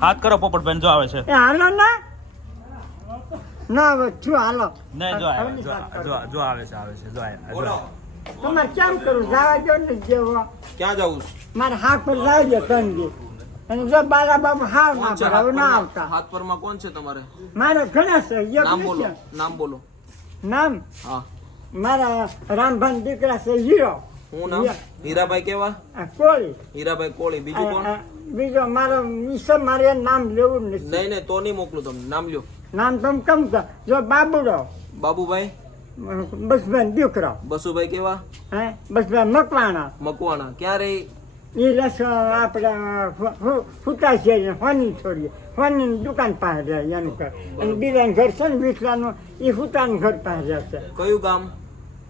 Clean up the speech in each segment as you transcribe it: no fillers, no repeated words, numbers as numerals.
હાથ કરો પોપટભાઈ જો આવે છે એ હાલો ના ના હવે શું હાલો નહીં જો આવે જો આવે છે જો બોલો તમારે કેમ કરું જવા દો ને જેવો ક્યાં જવું મારે હાથ પર જાવ દો કંદી અને જો બાલા બાબુ હાવ ના છે પર હવે ના આવતા હાથ પરમાં કોણ છે તમારે મારે ઘણા છે એક નામ બોલો નથી. નામ બોલો નામ હા મારા રામભાઈ દીકરા છે હીરો હું નામ હીરાભાઈ કેવા આ કોળી હીરાભાઈ કોળી બીજું કોણ બીજો મારો ઈસબ મારે નામ લેવું જ નથી નહીં તો નહીં મોકલું તમને નામ લ્યો નામ તમે કમ છો જો બાબુડો બાબુભાઈ બસભાઈ દીકરો બસુભાઈ કેવા હે બસભાઈ મકવાણા મકવાણા ક્યાં રહી એ રસ આપણે ફૂટા છે હોની છોડીએ હોની દુકાન પાસે રહે એનું ઘર અને બીજાનું ઘર છે ને વિસલાનું એ ફૂટાનું ઘર પાસે રહે છે કયું ગામ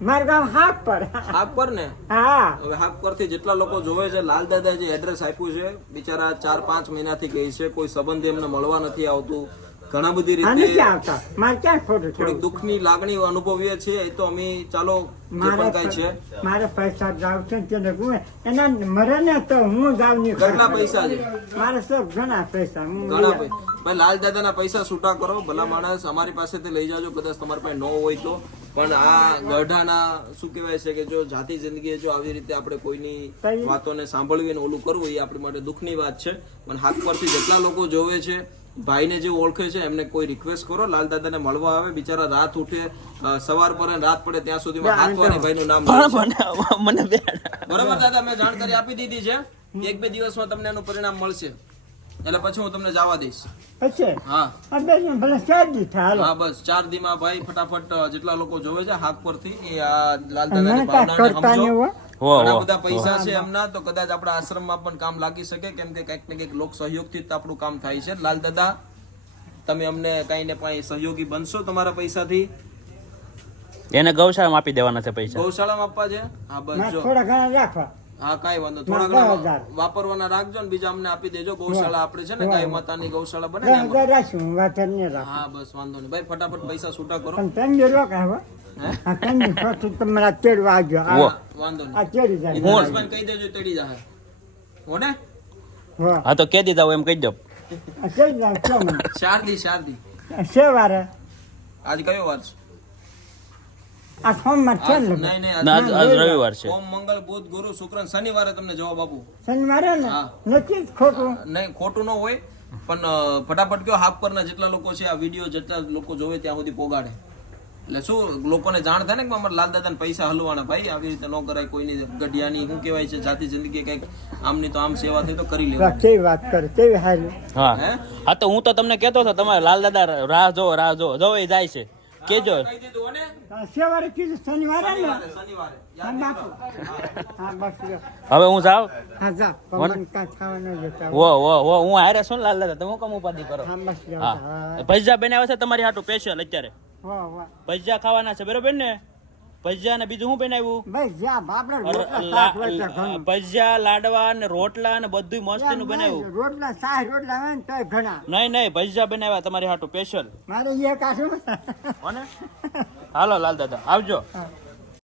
મારું ગામ હાક પર હાક પર ને હા હવે હાક પરથી જેટલા લોકો જોવે છે લાલ દાદા જે એડ્રેસ આપ્યું છે બિચારા 4-5 મહિનાથી કહે છે કોઈ સંબંધી એમને મળવા નથી આવતું ઘણા બધી આને રીતે ક્યાં આવતા મારે ક્યાં ખોટું થોડીક છે દુઃખની લાગણી અનુભવીએ છીએ એ તો અમે ચાલો જે પણ કાંઈ છે મારે પૈસા જાવ છે તેને ગુમે એના મરે ને તો હું જાવ નહીં કેટલા પૈસા છે મારે સબ ઘણા પૈસા ઘણા ભાઈ લાલ દાદાના પૈસા છૂટા કરો ભલા માણસ અમારી પાસેથી લઈ જાજો કદાચ તમારી પાસે ન હોય તો પણ આ ગઢાના શું કહેવાય છે કે જો જાતિ જિંદગી જો આવી રીતે આપણે કોઈની વાતોને સાંભળવી ને ઓલું કરવું એ આપણી માટે દુઃખની વાત છે પણ હાથ પરથી જેટલા લોકો જોવે છે ભાઈને જે ઓળખે છે એમને કોઈ રિક્વેસ્ટ કરો લાલ દાદાને મળવા આવે બિચારા રાત ઉઠે સવાર પર રાત પડે ત્યાં સુધીમાં હાથવાણી ભાઈનું નામ મને બરાબર દાદા મેં જાણકારી આપી દીધી છે 1-2 દિવસમાં તમને એનું પરિણામ મળશે એટલે પછી હું તમને જવા દઈશ પછી હા ભલે શાદી થાય હા બસ 4 દીમાં ભાઈ ફટાફટ જેટલા લોકો જોવે છે હાક પરથી એ આ લાલ દાદાની ભાવનાને સમજો ઘણા બધા પૈસા છે એમના તો કદાચ આપણા આશ્રમમાં પણ કામ લાગી શકે કેમ કે કંઈક ને કંઈક લોક સહયોગથી જ આપણું કામ થાય છે લાલ દાદા તમે અમને કઈ ને કઈ સહયોગી બનશો તમારા પૈસાથી એને ગૌશાળામાં આપી દેવાના છે પૈસા ગૌશાળામાં આપવા છે હા બસ જો થોડા ઘણા રાખવા હા કાંઈ વાંધો થોડા ઘણા વાપરવાના રાખજો ને બીજા અમને આપી દેજો ગૌશાળા આપણે છે ને ગાય માતાની ગૌશાળા બને ને એમાં. રાખશું વાત નહીં રાખ હા બસ વાંધો નહીં ભાઈ ફટાફટ પૈસા છૂટા કરો પણ તમે રોકા હવે આ કંઈ ખોટું તમારા તેડવા આવજો વાંધો નહીં આ તેડી જાય હસબન્ડ કહી દેજો તેડી જાય હો ને વાહ હા તો કે દીધા હું એમ કહી દો આ તેડી જાય કેમ શારદી સેવારે આજ કયો વાર છે આ સોમવાર છે ને નહીં આજ રવિવાર છે સોમ મંગળ બુધ ગુરુ શુક્ર શનિવારે તમને જવાબ આપું શનિવારે ને હા. નથી જ ખોટું નહીં ખોટું ન હોય પણ ફટાફટ કયો હાફ પરના જેટલા લોકો છે આ વિડીયો જેટલા લોકો જોવે ત્યાં સુધી પોગાડે એટલે શું લોકોને જાણ થાય ને કે અમારા લાલ દાદાને પૈસા હલવાના ભાઈ આવી રીતે ન કરાય કોઈની ગઢિયાની શું કહેવાય છે જાતિ જિંદગી કંઈક આમની તો આમ સેવા થઈ તો કરી લેવાની કેવી વાત કરે કેવી હારી હા હે હા તો હું તો તમને કહેતો હતો તમારે લાલ દાદા રાહ જો એ જાય છે કેજો કહી દીધું હો ને સેવારે કીધું શનિવારે ને શનિવારે હા બાપુ હા બસ લ્યો. હવે હું જાવ હા જા પવન કા ખાવા ન જતા વો હું હારે છું ને લાલ દાદા તમે કમ ઉપાધિ કરો હા બસ લ્યો. હા હા ભજીયા બનાવે છે તમારી હાટુ સ્પેશિયલ અત્યારે વાહ વાહ ભજીયા ખાવાના છે બરોબર ને ભજીયા ને બીજું શું બનાવ્યું ભાઈ જ્યાં બાપડા રોટલા શાક હોય ત્યાં ઘણું. ભજીયા લાડવા ને રોટલા ને બધું મસ્તી નું બનાવ્યું રોટલા શાક રોટલા હોય ને તોય ઘણા નહીં ભજીયા બનાવ્યા તમારી હાટુ સ્પેશિયલ મારે એ કાઢું હાલો લાલ દાદા આવજો હા.